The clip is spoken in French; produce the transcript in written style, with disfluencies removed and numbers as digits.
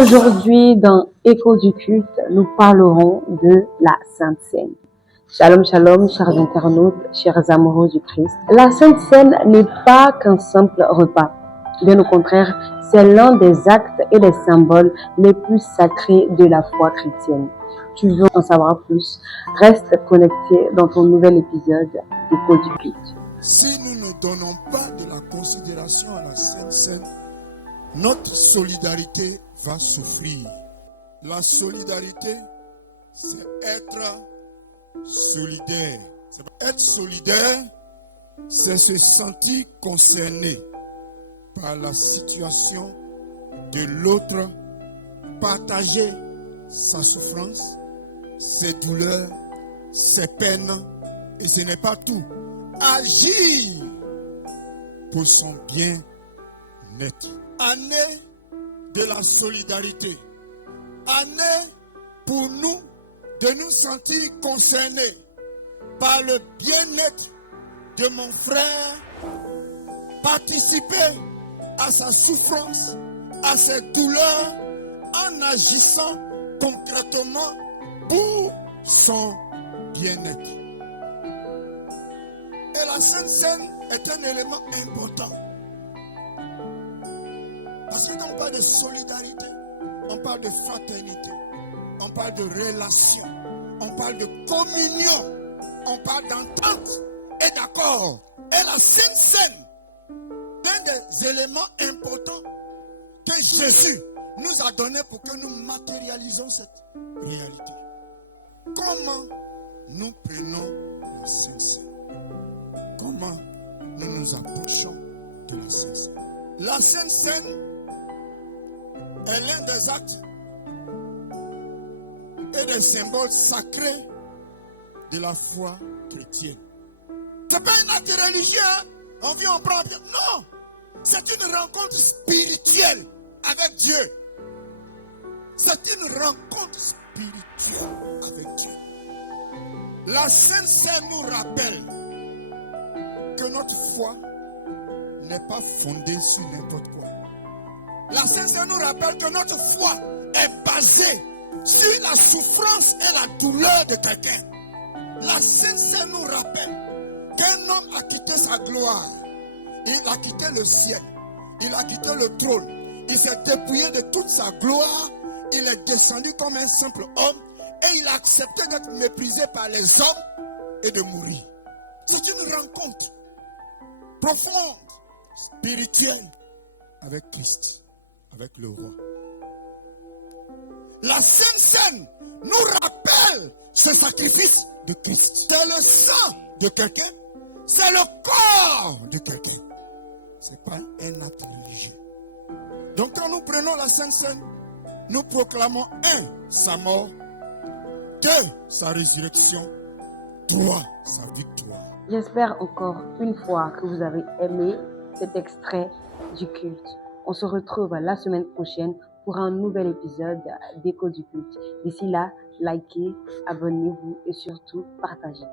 Aujourd'hui, dans Écho du culte, nous parlerons de la Sainte Seine. Shalom, shalom, chers internautes, chers amoureux du Christ. La Sainte Seine n'est pas qu'un simple repas. Bien au contraire, c'est l'un des actes et des symboles les plus sacrés de la foi chrétienne. Tu veux en savoir plus? Reste connecté dans ton nouvel épisode d'Écho du culte. Si nous ne donnons pas de la considération à la Sainte Seine, notre solidarité va souffrir. La solidarité, c'est être solidaire. Être solidaire, c'est se sentir concerné par la situation de l'autre, partager sa souffrance, ses douleurs, ses peines, et ce n'est pas tout. Agir pour son bien-être. Année de la solidarité. Année pour nous de nous sentir concernés par le bien-être de mon frère, participer à sa souffrance, à ses douleurs, en agissant concrètement pour son bien-être. Et la Sainte Seine est un élément important. Parce que quand on parle de solidarité, on parle de fraternité, on parle de relation, on parle de communion, on parle d'entente et d'accord. Et la Sainte Seine, un des éléments importants que Jésus nous a donné pour que nous matérialisons cette réalité. Comment nous prenons la Sainte Seine? Comment nous nous approchons de la Sainte Seine? La Sainte Seine est l'un des actes et des symboles sacrés de la foi chrétienne. Ce n'est pas un acte religieux, on vient, on prend. Non, c'est une rencontre spirituelle avec Dieu. C'est une rencontre spirituelle avec Dieu. La Sainte Seine nous rappelle que notre foi n'est pas fondée sur n'importe quoi. La Sainte Seine nous rappelle que notre foi est basée sur la souffrance et la douleur de quelqu'un. La Sainte Seine nous rappelle qu'un homme a quitté sa gloire. Il a quitté le ciel. Il a quitté le trône. Il s'est dépouillé de toute sa gloire. Il est descendu comme un simple homme. Et il a accepté d'être méprisé par les hommes et de mourir. C'est une rencontre profonde, spirituelle avec Christ, avec le roi. La Sainte Seine nous rappelle ce sacrifice de Christ. C'est le sang de quelqu'un, c'est le corps de quelqu'un. Ce n'est pas un acte religieux. Donc quand nous prenons la Sainte Seine, nous proclamons sa mort, 2, sa résurrection, 3, sa victoire. J'espère encore une fois que vous avez aimé cet extrait du culte. On se retrouve la semaine prochaine pour un nouvel épisode d'Écho du culte. D'ici là, likez, abonnez-vous et surtout partagez.